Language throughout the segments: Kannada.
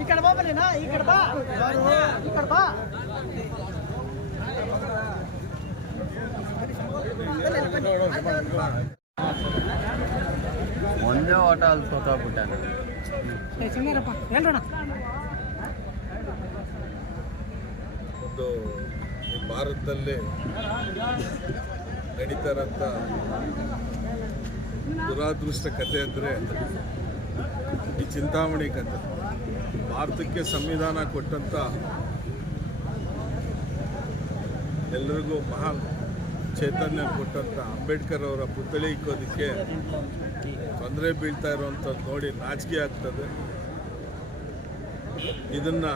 ಈ ಕಡೆ ಬಾ ಬನ್ನಿ ನಾ ಈ ಕಡೆ ಬಾ. ಒಂದೇ ಆಟ ಅಲ್ಲಿ ಸೋತೋಗ್ಬಿಟ್ಟಾನೆ ಸುಮ್ಮನೆರಪ್ಪ ಹೇಳೋಣ ಒಂದು ಭಾರತದಲ್ಲಿ ನಡೀತಾರಂಥ ದುರಾದೃಷ್ಟ ಕತೆ ಅಂದರೆ ಈ ಚಿಂತಾಮಣಿ ಕತೆ. ಭಾರತಕ್ಕೆ ಸಂವಿಧಾನ ಕೊಟ್ಟಂಥ ಎಲ್ಲರಿಗೂ ಮಹಾನ್ ಚೈತನ್ಯ ಕೊಟ್ಟಂಥ ಅಂಬೇಡ್ಕರ್ ಅವರ ಪುತ್ಥಳಿ ಇಕ್ಕೋದಕ್ಕೆ ತೊಂದರೆ ಬೀಳ್ತಾ ಇರುವಂಥದ್ದು ನೋಡಿ ನಾಚಿಕೆ ಆಗ್ತದೆ. ಇದನ್ನು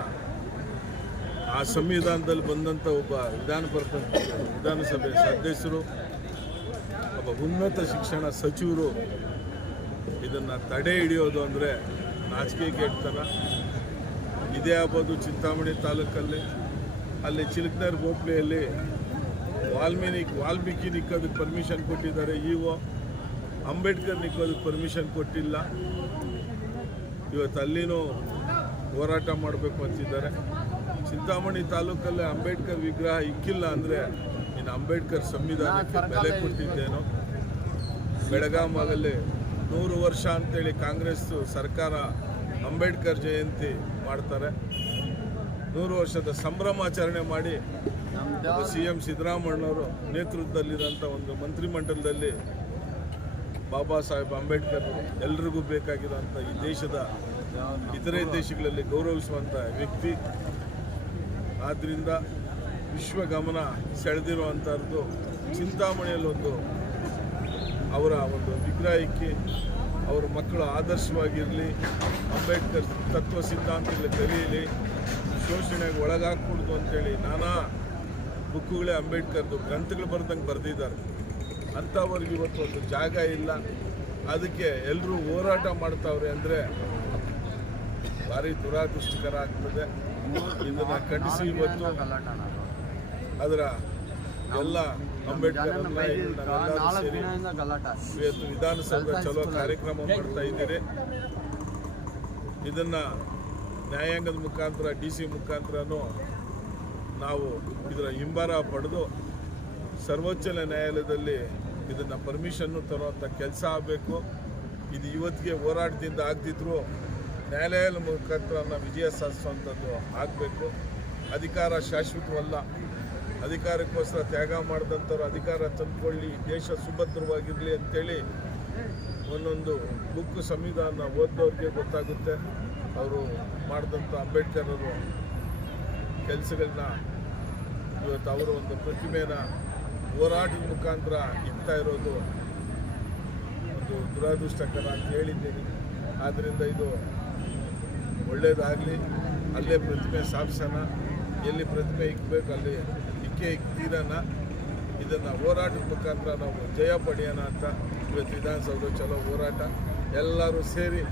ಆ ಸಂವಿಧಾನದಲ್ಲಿ ಬಂದಂಥ ಒಬ್ಬ ವಿಧಾನ ಪರಿಷತ್ ವಿಧಾನಸಭೆ ಸದಸ್ಯರು ಒಬ್ಬ ಉನ್ನತ ಶಿಕ್ಷಣ ಸಚಿವರು ಇದನ್ನು ತಡೆ ಹಿಡಿಯೋದು ಅಂದರೆ ನಾಚಿಕೆ ಕೇಳ್ತಾರ ಇದೇ ಆಗ್ಬೋದು ಚಿಂತಾಮಣಿ ತಾಲೂಕಲ್ಲಿ. ಅಲ್ಲಿ ಚಿಲಕನರ್ ಗೋಪ್ಲೆಯಲ್ಲಿ ವಾಲ್ಮೀನಿಕ್ ವಾಲ್ಮೀಕಿ ನಿಕ್ಕೋದಕ್ಕೆ ಪರ್ಮಿಷನ್ ಕೊಟ್ಟಿದ್ದಾರೆ ಇಒ. ಅಂಬೇಡ್ಕರ್ ನಿಕ್ಕೋದಕ್ಕೆ ಪರ್ಮಿಷನ್ ಕೊಟ್ಟಿಲ್ಲ. ಇವತ್ತು ಅಲ್ಲಿನೂ ಹೋರಾಟ ಮಾಡಬೇಕು ಅಂತಿದ್ದಾರೆ. ಚಿಂತಾಮಣಿ ತಾಲೂಕಲ್ಲಿ ಅಂಬೇಡ್ಕರ್ ವಿಗ್ರಹ ಇಕ್ಕಿಲ್ಲ ಅಂದರೆ ಇನ್ನು ಅಂಬೇಡ್ಕರ್ ಸಂವಿಧಾನಕ್ಕೆ ಬೆಲೆ ಕೊಟ್ಟಿದ್ದೇನೋ? ಬೆಳಗಾಮಲ್ಲಿ ನೂರು ವರ್ಷ ಅಂತೇಳಿ ಕಾಂಗ್ರೆಸ್ ಸರ್ಕಾರ ಅಂಬೇಡ್ಕರ್ ಜಯಂತಿ ಮಾಡ್ತಾರೆ. ನೂರು ವರ್ಷದ ಸಂಭ್ರಮಾಚರಣೆ ಮಾಡಿ ಸಿ ಎಂ ಸಿದ್ದರಾಮಣ್ಣವರು ನೇತೃತ್ವದಲ್ಲಿರೋಂಥ ಒಂದು ಮಂತ್ರಿಮಂಡಲದಲ್ಲಿ ಬಾಬಾ ಸಾಹೇಬ್ ಅಂಬೇಡ್ಕರ್ ಎಲ್ರಿಗೂ ಬೇಕಾಗಿರೋಂಥ ಈ ದೇಶದ ಇತರೆ ದೇಶಗಳಲ್ಲಿ ಗೌರವಿಸುವಂಥ ವ್ಯಕ್ತಿ. ಆದ್ದರಿಂದ ವಿಶ್ವ ಗಮನ ಸೆಳೆದಿರುವಂಥದ್ದು ಚಿಂತಾಮಣಿಯಲ್ಲೊಂದು ಅವರ ಒಂದು ವಿಗ್ರಹಕ್ಕೆ ಅವರ ಮಕ್ಕಳು ಆದರ್ಶವಾಗಿರಲಿ ಅಂಬೇಡ್ಕರ್ ತತ್ವ ಸಿದ್ಧಾಂತಗಳು ಕಲಿಯಲಿ ಶೋಷಣೆಗೆ ಒಳಗಾಗ್ಕೂಡ್ದು ಅಂತೇಳಿ ನಾನಾ ಬುಕ್ಕುಗಳೇ ಅಂಬೇಡ್ಕರ್ದು ಗ್ರಂಥಗಳು ಬರ್ದಂಗೆ ಬರೆದಿದ್ದಾರೆ. ಅಂಥವ್ರಿಗೆ ಇವತ್ತು ಒಂದು ಜಾಗ ಇಲ್ಲ. ಅದಕ್ಕೆ ಎಲ್ಲರೂ ಹೋರಾಟ ಮಾಡ್ತಾವ್ರೆ ಅಂದರೆ ಭಾರಿ ದುರಾದೃಷ್ಟಕರ ಆಗ್ತದೆ. ಇದನ್ನು ಖಂಡಿಸಿ ಇವತ್ತು ಅದರ ಎಲ್ಲ ಅಂಬೇಡ್ಕರ್ ಇವತ್ತು ವಿಧಾನಸೌಧ ಚಲೋ ಕಾರ್ಯಕ್ರಮ ಮಾಡ್ತಾ ಇದ್ದೀರಿ. ಇದನ್ನ ನ್ಯಾಯಾಂಗದ ಮುಖಾಂತರ ಡಿ ಸಿ ಮುಖಾಂತರನೂ ನಾವು ಇದರ ಹಿಂಬಾರ ಪಡೆದು ಸರ್ವೋಚ್ಚ ನ್ಯಾಯಾಲಯದಲ್ಲಿ ಇದನ್ನು ಪರ್ಮಿಷನ್ನು ತರುವಂಥ ಕೆಲಸ ಆಗಬೇಕು. ಇದು ಇವತ್ತಿಗೆ ಹೋರಾಟದಿಂದ ಆಗ್ತಿದ್ರು ನ್ಯಾಯಾಲಯದ ಮುಖಾಂತರ ವಿಜಯ ಸಾಧಿಸುವಂಥದ್ದು ಆಗಬೇಕು. ಅಧಿಕಾರ ಶಾಶ್ವತವಲ್ಲ. ಅಧಿಕಾರಕ್ಕೋಸ್ಕರ ತ್ಯಾಗ ಮಾಡಿದಂಥವ್ರು ಅಧಿಕಾರ ತಂದುಕೊಳ್ಳಿ, ದೇಶ ಸುಭದ್ರವಾಗಿರಲಿ ಅಂತೇಳಿ ಒಂದೊಂದು ಬುಕ್ ಸಂವಿಧಾನ ಓದಿದವ್ರಿಗೆ ಗೊತ್ತಾಗುತ್ತೆ. ಅವರು ಮಾಡಿದಂಥ ಅಂಬೇಡ್ಕರ್ ಅವರು ಕೆಲಸಗಳನ್ನ ಇವತ್ತು ಅವರು ಒಂದು ಪ್ರತಿಮೆನ ಹೋರಾಟದ ಮುಖಾಂತರ ಇಡ್ತಾ ಇರೋದು ಒಂದು ದುರಾದೃಷ್ಟಕರ ಅಂತ ಹೇಳಿದ್ದೀನಿ. ಆದ್ದರಿಂದ ಇದು ಒಳ್ಳೆಯದಾಗಲಿ ಅಲ್ಲೇ ಪ್ರತಿಮೆ ಸ್ಥಾಪಿಸೋಣ ಎಲ್ಲಿ ಪ್ರತಿಮೆ ಇಕ್ಕಬೇಕು ಅಲ್ಲಿ ಇಕ್ಕೆ ತೀರನ ಇದನ್ನು ಹೋರಾಟದ ಮುಖಾಂತರ ನಾವು ಜಯ ಪಡೆಯೋಣ ಅಂತ ಇವತ್ತು ವಿಧಾನಸೌಧ ಚಲೋ ಹೋರಾಟ. ಎಲ್ಲರೂ ಸೇರಿ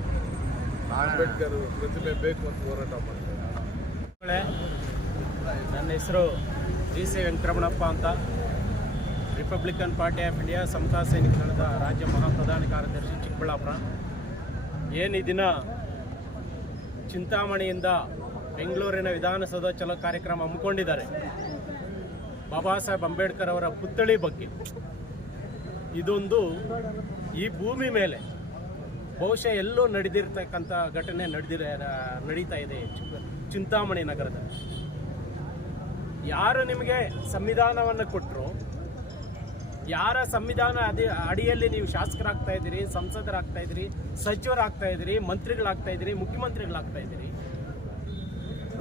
ಅಂಬೇಡ್ಕರ್ ಪ್ರತಿಮೆ ಬೇಕು ಅಂತ ಹೋರಾಟ ಮಾಡ್ತಾರೆ. ನನ್ನ ಹೆಸರು ಜಿ ಸಿ ವೆಂಕಟರಮಣಪ್ಪ ಅಂತ. ರಿಪಬ್ಲಿಕನ್ ಪಾರ್ಟಿ ಆಫ್ ಇಂಡಿಯಾ ಸಮತಾ ಸೈನಿಕ ದಳದ ರಾಜ್ಯ ಮಹಾಪ್ರಧಾನ ಕಾರ್ಯದರ್ಶಿ ಚಿಕ್ಕಬಳ್ಳಾಪುರ. ಏನು ಈ ಚಿಂತಾಮಣಿಯಿಂದ ಬೆಂಗಳೂರಿನ ವಿಧಾನಸೌಧ ಚಲೋ ಕಾರ್ಯಕ್ರಮ ಹಮ್ಮಿಕೊಂಡಿದ್ದಾರೆ? ಬಾಬಾ ಸಾಹೇಬ್ ಅಂಬೇಡ್ಕರ್ ಅವರ ಪುತ್ಥಳಿ ಬಗ್ಗೆ. ಇದೊಂದು ಈ ಭೂಮಿ ಮೇಲೆ ಬಹುಶಃ ಎಲ್ಲೂ ನಡೆದಿರ್ತಕ್ಕಂಥ ಘಟನೆ ನಡೆದಿರ, ನಡೀತಾ ಇದೆ ಚಿಂತಾಮಣಿ ನಗರದಲ್ಲಿ. ಯಾರು ನಿಮಗೆ ಸಂವಿಧಾನವನ್ನು ಕೊಟ್ಟರು ಯಾರ ಸಂವಿಧಾನ ಅದೇ, ಅಡಿಯಲ್ಲಿ ನೀವು ಶಾಸಕರಾಗ್ತಾ ಇದ್ದೀರಿ, ಸಂಸದರಾಗ್ತಾ ಇದ್ದೀರಿ, ಸಚಿವರಾಗ್ತಾ ಇದ್ದೀರಿ, ಮಂತ್ರಿಗಳಾಗ್ತಾ ಇದ್ದೀರಿ, ಮುಖ್ಯಮಂತ್ರಿಗಳಾಗ್ತಾ ಇದ್ದೀರಿ?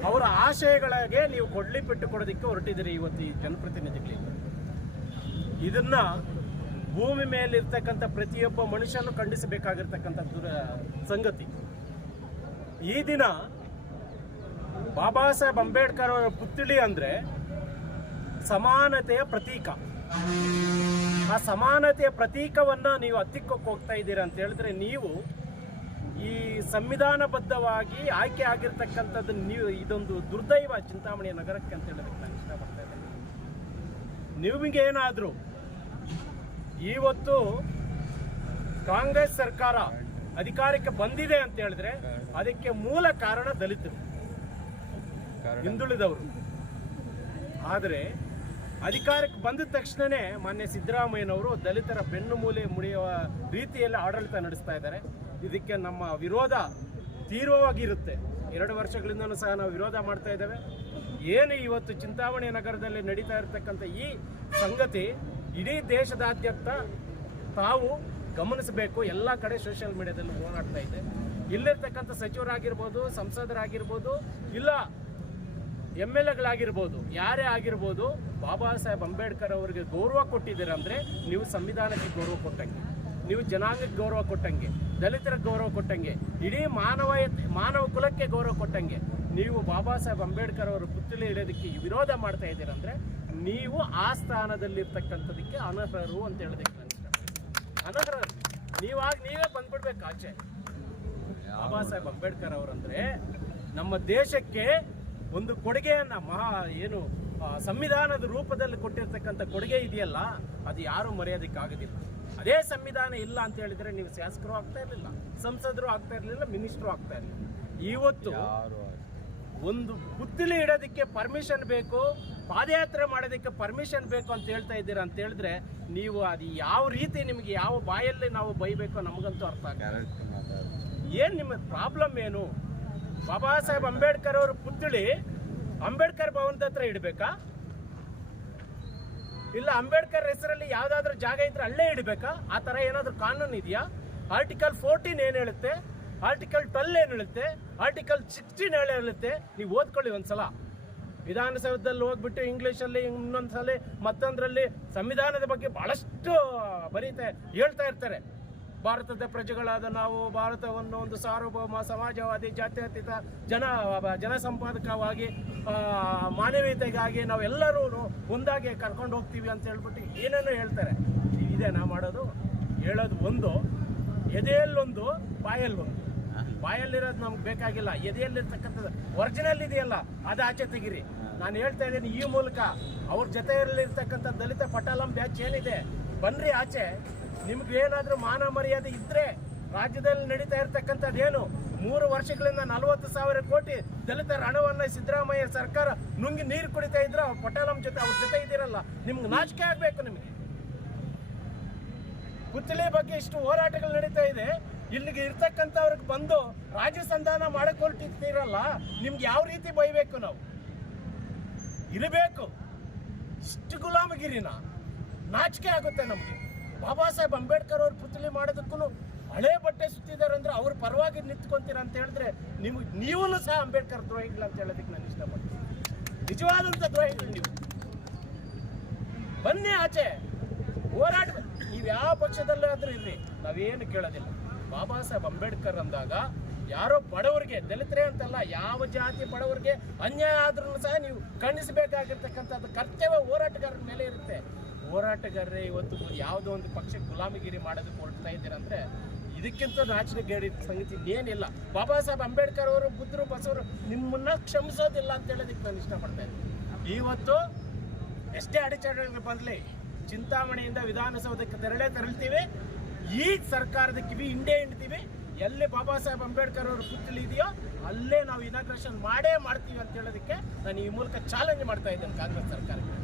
ಅವರ ಆಶಯಗಳಿಗೆ ನೀವು ಕೊಡ್ಲಿ ಬಿಟ್ಟು ಕೊಡೋದಕ್ಕೆ ಹೊರಟಿದ್ದೀರಿ ಇವತ್ತು ಈ ಜನಪ್ರತಿನಿಧಿಗಳು. ಇದನ್ನ ಭೂಮಿ ಮೇಲಿರ್ತಕ್ಕಂಥ ಪ್ರತಿಯೊಬ್ಬ ಮನುಷ್ಯನು ಖಂಡಿಸಬೇಕಾಗಿರ್ತಕ್ಕಂಥ ದುರ ಸಂಗತಿ. ಈ ದಿನ ಬಾಬಾ ಸಾಹೇಬ್ ಅಂಬೇಡ್ಕರ್ ಅವರ ಪುತ್ಥಳಿ ಅಂದ್ರೆ ಸಮಾನತೆಯ ಪ್ರತೀಕ. ಆ ಸಮಾನತೆಯ ಪ್ರತೀಕವನ್ನ ನೀವು ಹತ್ತಿಕ್ಕೋಕ್ ಹೋಗ್ತಾ ಇದ್ದೀರಾ ಅಂತ ಹೇಳಿದ್ರೆ ನೀವು ಈ ಸಂವಿಧಾನಬದ್ಧವಾಗಿ ಆಯ್ಕೆ ಆಗಿರ್ತಕ್ಕಂಥದ್ದು ನೀವು ಇದೊಂದು ದುರ್ದೈವ ಚಿಂತಾಮಣಿಯ ನಗರಕ್ಕೆ ಅಂತ ಹೇಳೋದಕ್ಕೆ ನಾನು ಇಷ್ಟಪಡ್ತಾ ಇದ್ದೇನೆ. ನಿಮಗೇನಾದರೂ ಇವತ್ತು ಕಾಂಗ್ರೆಸ್ ಸರ್ಕಾರ ಅಧಿಕಾರಕ್ಕೆ ಬಂದಿದೆ ಅಂತ ಹೇಳಿದ್ರೆ ಅದಕ್ಕೆ ಮೂಲ ಕಾರಣ ದಲಿತರು, ಹಿಂದುಳಿದವರು. ಆದರೆ ಅಧಿಕಾರಕ್ಕೆ ಬಂದ ತಕ್ಷಣನೇ ಮಾನ್ಯ ಸಿದ್ದರಾಮಯ್ಯನವರು ದಲಿತರ ಬೆನ್ನು ಮೂಲೆ ಮುಡಿಯುವ ರೀತಿಯಲ್ಲಿ ಆಡಳಿತ ನಡೆಸ್ತಾ ಇದ್ದಾರೆ. ಇದಕ್ಕೆ ನಮ್ಮ ವಿರೋಧ ತೀವ್ರವಾಗಿರುತ್ತೆ. ಎರಡು ವರ್ಷಗಳಿಂದನೂ ಸಹ ನಾವು ವಿರೋಧ ಮಾಡ್ತಾ ಇದ್ದೇವೆ. ಏನು ಇವತ್ತು ಚಿಂತಾಮಣಿ ನಗರದಲ್ಲಿ ನಡೀತಾ ಇರತಕ್ಕಂಥ ಈ ಸಂಗತಿ ಇಡೀ ದೇಶದಾದ್ಯಂತ ತಾವು ಗಮನಿಸಬೇಕು. ಎಲ್ಲ ಕಡೆ ಸೋಷಿಯಲ್ ಮೀಡಿಯಾದಲ್ಲಿ ಓಡಾಡ್ತಾ ಇದೆ. ಇಲ್ಲಿರ್ತಕ್ಕಂಥ ಸಚಿವರಾಗಿರ್ಬೋದು, ಸಂಸದರಾಗಿರ್ಬೋದು, ಇಲ್ಲ ಎಂ ಎಲ್ ಎಗಳಾಗಿರ್ಬೋದು, ಯಾರೇ ಆಗಿರ್ಬೋದು, ಬಾಬಾ ಸಾಹೇಬ್ ಅಂಬೇಡ್ಕರ್ ಅವರಿಗೆ ಗೌರವ ಕೊಟ್ಟಿದ್ದೀರ ಅಂದರೆ ನೀವು ಸಂವಿಧಾನಕ್ಕೆ ಗೌರವ ಕೊಟ್ಟಂಗೆ. ನೀವು ಜನಾಂಗಕ್ಕೆ ಗೌರವ ಕೊಟ್ಟಂಗೆ ದಲಿತರ ಗೌರವ ಕೊಟ್ಟಂಗೆ, ಇಡೀ ಮಾನವ ಮಾನವ ಕುಲಕ್ಕೆ ಗೌರವ ಕೊಟ್ಟಂಗೆ, ನೀವು ಬಾಬಾ ಸಾಹೇಬ್ ಅಂಬೇಡ್ಕರ್ ಅವರ ಪುತ್ಥಳಿ ಇಡೋದಕ್ಕೆ ವಿರೋಧ ಮಾಡ್ತಾ ಇದ್ದೀರಂದ್ರೆ ನೀವು ಆ ಸ್ಥಾನದಲ್ಲಿರ್ತಕ್ಕಂಥದಕ್ಕೆ ಅನರ್ಹರು ಅಂತ ಹೇಳೋದಕ್ಕೆ ಅನರ್ಹರು. ನೀವಾಗ ನೀವೇ ಬಂದ್ಬಿಡ್ಬೇಕು ಆಚೆ. ಬಾಬಾ ಸಾಹೇಬ್ ಅಂಬೇಡ್ಕರ್ ಅವರಂದ್ರೆ ನಮ್ಮ ದೇಶಕ್ಕೆ ಒಂದು ಕೊಡುಗೆಯನ್ನ ಮಹಾ ಏನು ಸಂವಿಧಾನದ ರೂಪದಲ್ಲಿ ಕೊಟ್ಟಿರ್ತಕ್ಕಂಥ ಕೊಡುಗೆ ಇದೆಯಲ್ಲ, ಅದು ಯಾರು ಮರೆಯೋದಕ್ಕಾಗೋದಿಲ್ಲ. ಅದೇ ಸಂವಿಧಾನ ಇಲ್ಲ ಅಂತ ಹೇಳಿದ್ರೆ ನೀವು ಶಾಸಕರು ಆಗ್ತಾ ಇರಲಿಲ್ಲ ಸಂಸದರು ಆಗ್ತಾ ಇರಲಿಲ್ಲ ಮಿನಿಸ್ಟ್ರು ಆಗ್ತಾ ಇರಲಿಲ್ಲ. ಇವತ್ತು ಒಂದು ಪುತ್ತಲಿ ಇಡೋದಕ್ಕೆ ಪರ್ಮಿಷನ್ ಬೇಕು ಪಾದಯಾತ್ರೆ ಮಾಡೋದಕ್ಕೆ ಪರ್ಮಿಷನ್ ಬೇಕು ಅಂತ ಹೇಳ್ತಾ ಇದ್ದೀರಾ ಅಂತ ಹೇಳಿದ್ರೆ ನೀವು ಅದು ಯಾವ ರೀತಿ ನಿಮಗೆ ಯಾವ ಬಾಯಲ್ಲಿ ನಾವು ಬೈಬೇಕು ನಮಗಂತೂ ಅರ್ಥ ಆಗಲ್ಲ. ಏನು ನಿಮ್ಮ ಪ್ರಾಬ್ಲಮ್ ಏನು? ಬಾಬಾ ಸಾಹೇಬ್ ಅಂಬೇಡ್ಕರ್ ಅವರು ಪುತ್ಥಳಿ ಅಂಬೇಡ್ಕರ್ ಭವನದ ಹತ್ರ ಇಡಬೇಕಾ? ಇಲ್ಲ, ಅಂಬೇಡ್ಕರ್ ಹೆಸರಲ್ಲಿ ಯಾವ್ದಾದ್ರು ಜಾಗ ಇದ್ರೆ ಅಲ್ಲೇ ಇಡಬೇಕಾ? ಆ ತರ ಏನಾದ್ರು ಕಾನೂನು ಇದೆಯಾ? ಆರ್ಟಿಕಲ್ ಫೋರ್ಟೀನ್ ಏನ್ ಹೇಳುತ್ತೆ? ಆರ್ಟಿಕಲ್ ಟ್ವೆಲ್ ಏನ್ ಹೇಳುತ್ತೆ? ಆರ್ಟಿಕಲ್ ಸಿಕ್ಸ್ಟೀನ್ ಏನು ಹೇಳುತ್ತೆ? ನೀವು ಓದ್ಕೊಳ್ಳಿ ಒಂದ್ಸಲ. ವಿಧಾನಸೌಧದಲ್ಲಿ ಹೋಗ್ಬಿಟ್ಟು ಇಂಗ್ಲೀಷಲ್ಲಿ ಇನ್ನೊಂದ್ಸಲಿ ಮತ್ತೊಂದ್ರಲ್ಲಿ ಸಂವಿಧಾನದ ಬಗ್ಗೆ ಬಹಳಷ್ಟು ಬರೀತಾ, ಹೇಳ್ತಾ ಇರ್ತಾರೆ. ಭಾರತದ ಪ್ರಜೆಗಳಾದ ನಾವು, ಭಾರತವನ್ನು ಒಂದು ಸಾರ್ವಭೌಮ ಸಮಾಜವಾದಿ, ಜಾತ್ಯತೀತ ಜನ, ಜನಸಂಪಾದಕವಾಗಿ ಸಂಪಾದಕವಾಗಿ ಮಾನವೀಯತೆಗಾಗಿ ನಾವೆಲ್ಲರೂ ಒಂದಾಗಿ ಕರ್ಕೊಂಡು ಹೋಗ್ತೀವಿ ಅಂತ ಹೇಳ್ಬಿಟ್ಟು ಏನೇನೋ ಹೇಳ್ತಾರೆ. ಇದೇನಾ ಮಾಡೋದು. ಹೇಳೋದು ಒಂದು. ಎದೆಯಲ್ಲೊಂದು, ಬಾಯಲ್ಲೊಂದು. ಬಾಯಲ್ಲಿರೋದು ನಮ್ಗೆ ಬೇಕಾಗಿಲ್ಲ. ಎದೆಯಲ್ಲಿರ್ತಕ್ಕಂಥದ್ದು ಒರಿಜಿನಲ್ ಇದೆಯಲ್ಲ ಅದು ಆಚೆ ತೆಗಿರಿ. ನಾನು ಹೇಳ್ತಾ ಇದ್ದೀನಿ ಈ ಮೂಲಕ ಅವ್ರ ಜೊತೆಯಲ್ಲಿರ್ತಕ್ಕಂಥ ದಲಿತ ಪಟಾಲಂ ಬ್ಯಾಚ್ ಏನಿದೆ ಬನ್ರಿ ಆಚೆ. ನಿಮ್ಗೆ ಏನಾದರೂ ಮಾನ ಮರ್ಯಾದೆ ಇದ್ರೆ ರಾಜ್ಯದಲ್ಲಿ ನಡೀತಾ ಇರ್ತಕ್ಕಂಥದ್ದೇನು ಮೂರು ವರ್ಷಗಳಿಂದ ನಲವತ್ತು ಸಾವಿರ ಕೋಟಿ ದಲಿತರ ಹಣವನ್ನು ಸಿದ್ದರಾಮಯ್ಯ ಸರ್ಕಾರ ನುಂಗಿ ನೀರು ಕುಡಿತಾ ಇದ್ರೆ ಅವ್ರು ಪಟಾಲಂ ಜೊತೆ ಅವ್ರ ಜೊತೆ ಇದ್ದೀರಲ್ಲ, ನಿಮ್ಗೆ ನಾಚಿಕೆ ಆಗಬೇಕು ನಿಮಗೆ. ಗುತ್ತಲಿ ಬಗ್ಗೆ ಇಷ್ಟು ಹೋರಾಟಗಳು ನಡೀತಾ ಇದೆ. ಇಲ್ಲಿಗೆ ಇರ್ತಕ್ಕಂಥವ್ರಿಗೆ ಬಂದು ರಾಜ್ಯ ಸಂಧಾನ ಮಾಡಕ್ ಹೊರಟಿರ್ತೀರಲ್ಲ ನಿಮ್ಗೆ ಯಾವ ರೀತಿ ಬೈಬೇಕು ನಾವು? ಇರಬೇಕು. ಇಷ್ಟು ಗುಲಾಮಗಿರಿನ ನಾಚಿಕೆ ಆಗುತ್ತೆ ನಮಗೆ. ಬಾಬಾ ಸಾಹೇಬ್ ಅಂಬೇಡ್ಕರ್ ಅವ್ರ ಪುತ್ಲಿ ಮಾಡೋದಕ್ಕೂ ಹಳೆ ಬಟ್ಟೆ ಸುತ್ತಿದ್ದಾರೆ ಅಂದ್ರೆ ಅವ್ರ ಪರವಾಗಿ ನಿಂತ್ಕೊಂತೀರ ಅಂತ ಹೇಳಿದ್ರೆ ನಿಮಗೆ ನೀವೂ ಸಹ ಅಂಬೇಡ್ಕರ್ ದ್ರೋಹಿಗಳು ಅಂತ ಹೇಳೋದಕ್ಕೆ ನಾನು ಇಷ್ಟಪಡ್ತೀನಿ. ನಿಜವಾದಂಥ ದ್ರೋಹಿಗಳು ನೀವು. ಬನ್ನಿ ಆಚೆ. ಹೋರಾಟ ನೀವು ಯಾವ ಪಕ್ಷದಲ್ಲಾದ್ರೂ ಇರ್ರಿ. ನಾವೇನು ಕೇಳೋದಿಲ್ಲ. ಬಾಬಾ ಸಾಹೇಬ್ ಅಂಬೇಡ್ಕರ್ ಅಂದಾಗ ಯಾರೋ ಬಡವರಿಗೆ, ದಲಿತರೇ ಅಂತಲ್ಲ, ಯಾವ ಜಾತಿ ಬಡವರಿಗೆ ಅನ್ಯಾಯ ಆದ್ರೂ ಸಹ ನೀವು ಖಂಡಿಸಬೇಕಾಗಿರ್ತಕ್ಕಂಥದ್ದು ಕರ್ತವ್ಯ ಹೋರಾಟಗಾರರ ಮೇಲೆ ಇರುತ್ತೆ. ಹೋರಾಟಗಾರರೇ ಇವತ್ತು ಯಾವುದೋ ಒಂದು ಪಕ್ಷಕ್ಕೆ ಗುಲಾಮಗಿರಿ ಮಾಡೋದಕ್ಕೆ ಹೊರಡ್ತಾ ಇದ್ದೀರಂದ್ರೆ ಇದಕ್ಕಿಂತ ಗೇಡಿ ಸಂಗತಿ ಏನಿಲ್ಲ ಬಾಬಾ ಸಾಹೇಬ್ ಅಂಬೇಡ್ಕರ್ ಅವರು, ಬುದ್ಧರು, ಬಸವರು ನಿಮ್ಮನ್ನ ಕ್ಷಮಿಸೋದಿಲ್ಲ ಅಂತ ಹೇಳೋದಕ್ಕೆ ನಾನು ಇಷ್ಟಪಡ್ತಾ ಇದ್ದೀನಿ. ಇವತ್ತು ಎಷ್ಟೇ ಅಡೆತಡೆಗಳು ಬಂದ್ಲಿ, ಚಿಂತಾಮಣಿಯಿಂದ ವಿಧಾನಸೌಧಕ್ಕೆ ತೆರಳೇ ತೆರಳ್ತೀವಿ. ಈ ಸರ್ಕಾರದ ಕಿವಿ ಹಿಂಡೇ ಹಿಂಡ್ತೀವಿ. ಎಲ್ಲಿ ಬಾಬಾ ಸಾಹೇಬ್ ಅಂಬೇಡ್ಕರ್ ಅವರು ಪುತ್ತಲಿ ಇದೆಯೋ ಅಲ್ಲೇ ನಾವು ಇನಾಗ್ರೇಷನ್ ಮಾಡೇ ಮಾಡ್ತೀವಿ ಅಂತ ಹೇಳೋದಕ್ಕೆ ನಾನು ಈ ಮೂಲಕ ಚಾಲೆಂಜ್ ಮಾಡ್ತಾ ಇದ್ದೇನೆ ಕಾಂಗ್ರೆಸ್ ಸರ್ಕಾರಕ್ಕೆ.